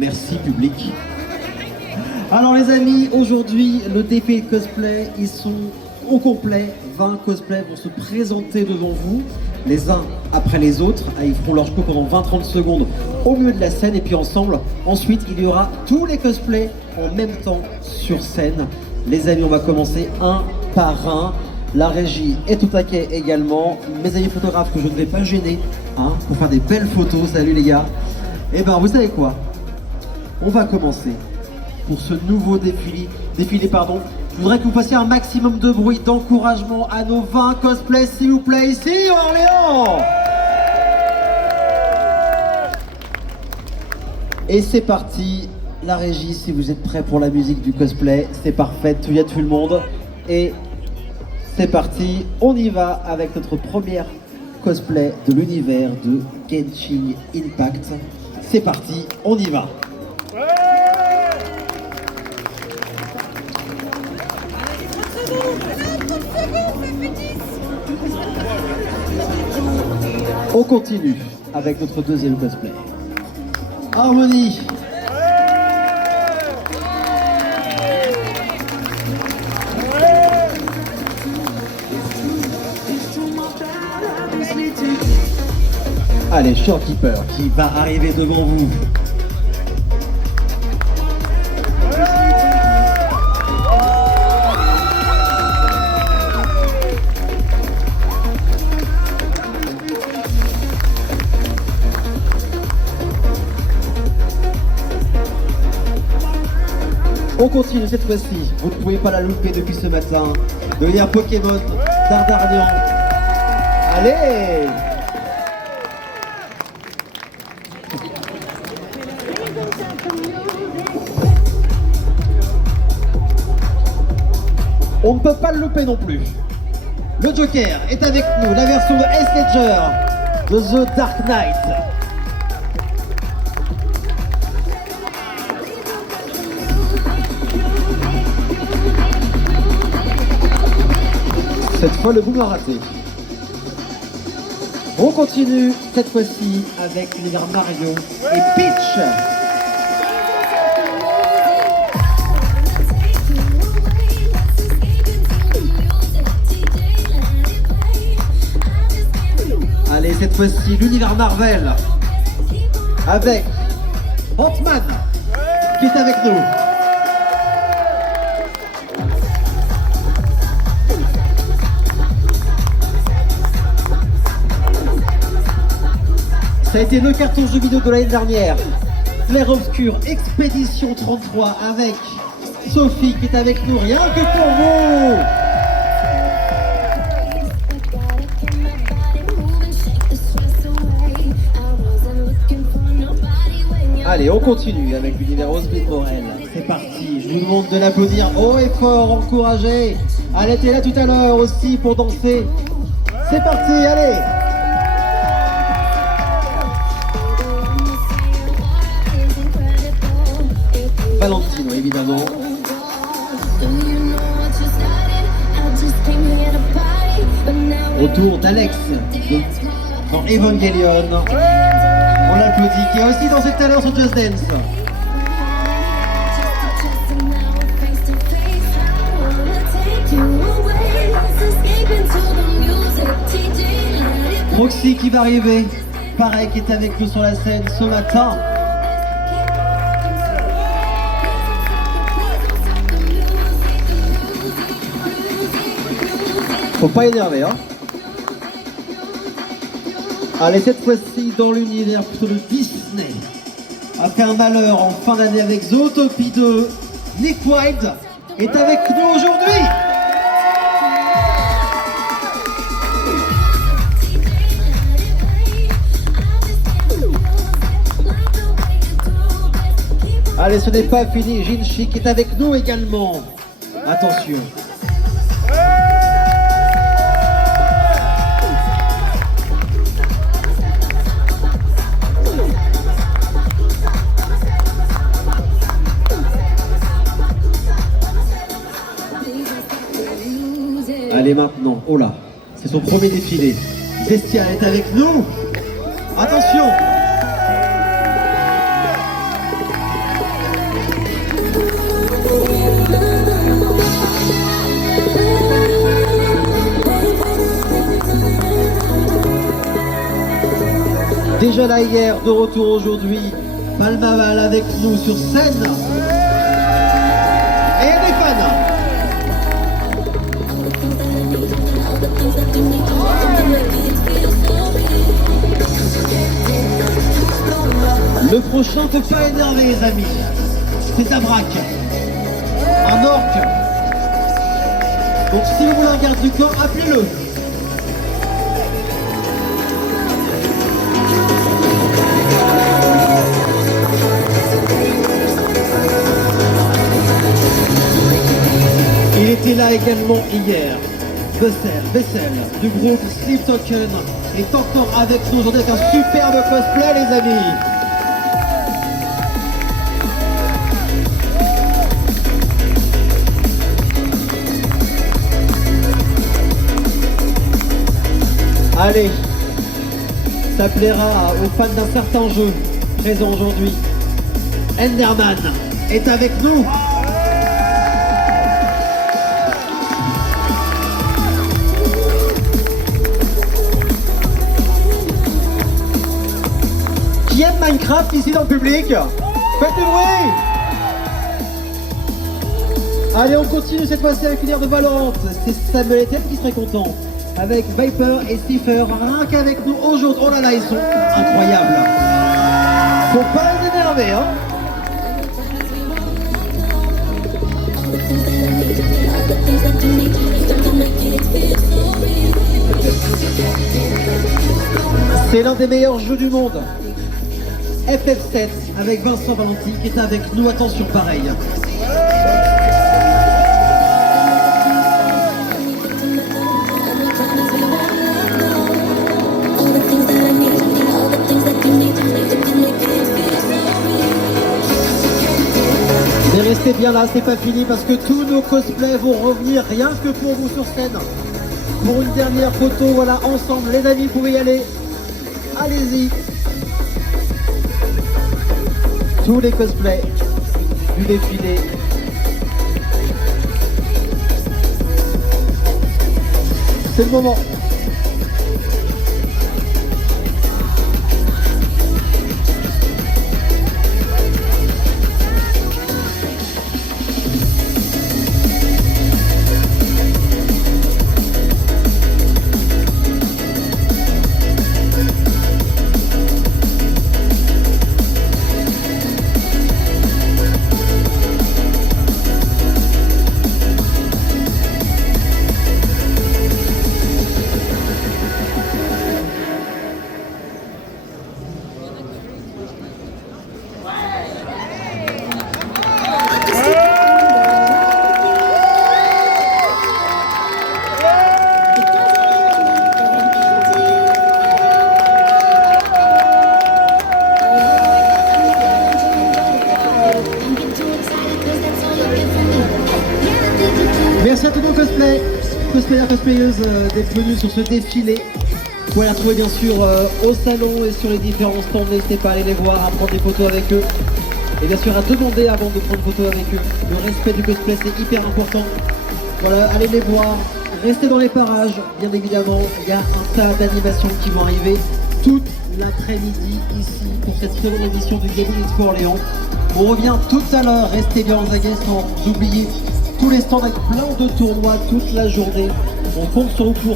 Merci public. Alors les amis, aujourd'hui, le défi cosplay, ils sont au complet. 20 cosplays vont se présenter devant vous, les uns après les autres. Ils feront leur show pendant 20-30 secondes au milieu de la scène et puis ensemble, ensuite, il y aura tous les cosplays en même temps sur scène. Les amis, on va commencer un par un. La régie est au taquet également. Mes amis photographes que je ne vais pas gêner pour faire des belles photos. Salut les gars. Et ben vous savez quoi? On va commencer pour ce nouveau défilé. Je voudrais que vous fassiez un maximum de bruit, d'encouragement à nos 20 cosplays, s'il vous plaît, ici à Orléans. Et c'est parti. La régie, si vous êtes prêts pour la musique du cosplay, c'est parfait, il y a tout le monde. Et c'est parti, on y va avec notre première cosplay de l'univers de Genshin Impact. C'est parti, on y va. On continue avec notre deuxième cosplay. Harmonie. Allez, Shorekeeper qui va arriver devant vous. On continue cette fois-ci, vous ne pouvez pas la louper depuis ce matin. De lire Pokémon Dardarnian. Allez! On ne peut pas le louper non plus. Le Joker est avec nous, la version de Heath Ledger de The Dark Knight. Cette fois, le boom a raté. On continue cette fois-ci avec l'univers Mario et Peach. Allez, cette fois-ci, l'univers Marvel avec Ant-Man qui est avec nous. Ça a été le carton jeu vidéo de l'année dernière. Clair Obscur Expédition 33 avec Sophie qui est avec nous, rien que pour vous. Allez, on continue avec l'univers Osmond Morel. C'est parti, je vous demande de l'applaudir haut et fort, encouragé. Elle était là tout à l'heure aussi pour danser. C'est parti, allez. Valentino évidemment. Autour d'Alex dans Evangelion. On l'applaudit, qui a aussi dansé tout à l'heure sur Just Dance. Proxy qui va arriver, pareil, qui est avec nous sur la scène ce matin. Faut pas énerver, hein. Allez, cette fois-ci, dans l'univers plutôt de Disney, a fait un malheur en fin d'année avec Zootopie 2. Nick Wilde est avec nous aujourd'hui. Allez, ce n'est pas fini, Jinchi qui est avec nous également. Attention. Allez maintenant, oh là, c'est son premier défilé. Zestia est avec nous. Attention. Déjà là hier, de retour aujourd'hui, Palmaval avec nous sur scène. Et des fans. Le prochain peut pas énerver les amis. C'est un braque. Un orque. Donc si vous voulez un garde du corps, appelez-le. Il était là également hier. Bessel du groupe Sleep Token est encore avec nous aujourd'hui avec un superbe cosplay les amis. Allez, ça plaira aux fans d'un certain jeu présent aujourd'hui. Enderman est avec nous. Qui aime Minecraft ici dans le public? Faites du bruit! Allez, on continue cette fois-ci avec une aire de Valorant. C'est Samuel Etienne qui serait content. Avec Viper et Stiffer, rien qu'avec nous aujourd'hui. Oh là là, ils sont incroyables. Faut pas les énerver, hein. C'est l'un des meilleurs jeux du monde. FF7 avec Vincent Valenti qui est avec nous. Attention, pareil. Mais restez bien là, c'est pas fini parce que tous nos cosplays vont revenir rien que pour vous sur scène. Pour une dernière photo, voilà, ensemble. Les amis, vous pouvez y aller. Allez-y. Tous les cosplays du défilé. C'est le moment. Merci à tous nos cosplayers, cosplayeuses d'être venus sur ce défilé. Vous pouvez les retrouver bien sûr au salon et sur les différents stands. N'hésitez pas à aller les voir, à prendre des photos avec eux. Et bien sûr à demander avant de prendre photo avec eux. Le respect du cosplay c'est hyper important. Voilà, allez les voir, restez dans les parages. Bien évidemment, il y a un tas d'animations qui vont arriver toute l'après-midi ici pour cette seconde édition du Gaming Expo Orléans. On revient tout à l'heure, restez bien aux aguets sans oublier tous les stands avec plein de tournois toute la journée. On compte sur vous pour